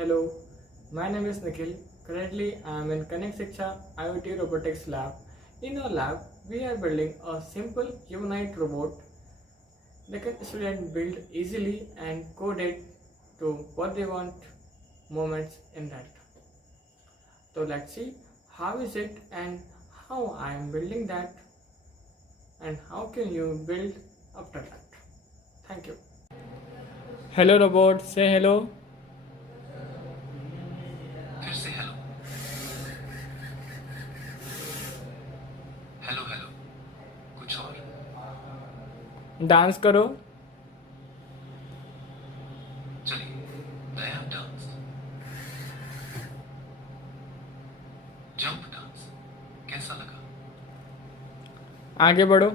Hello, my name is Nikhil. Currently, I am in Connect Shiksha IoT Robotics lab. In our lab, we are building a simple humanoid robot that can students build easily and code it to what they want moments in that. So let's see how is it and how I am building that and how can you build after that. Thank you. Hello robot, say hello. फिर से hello hello hello कुछ और dance करो. चलिए नया dance jump dance कैसा लगा आगे बढ़ो.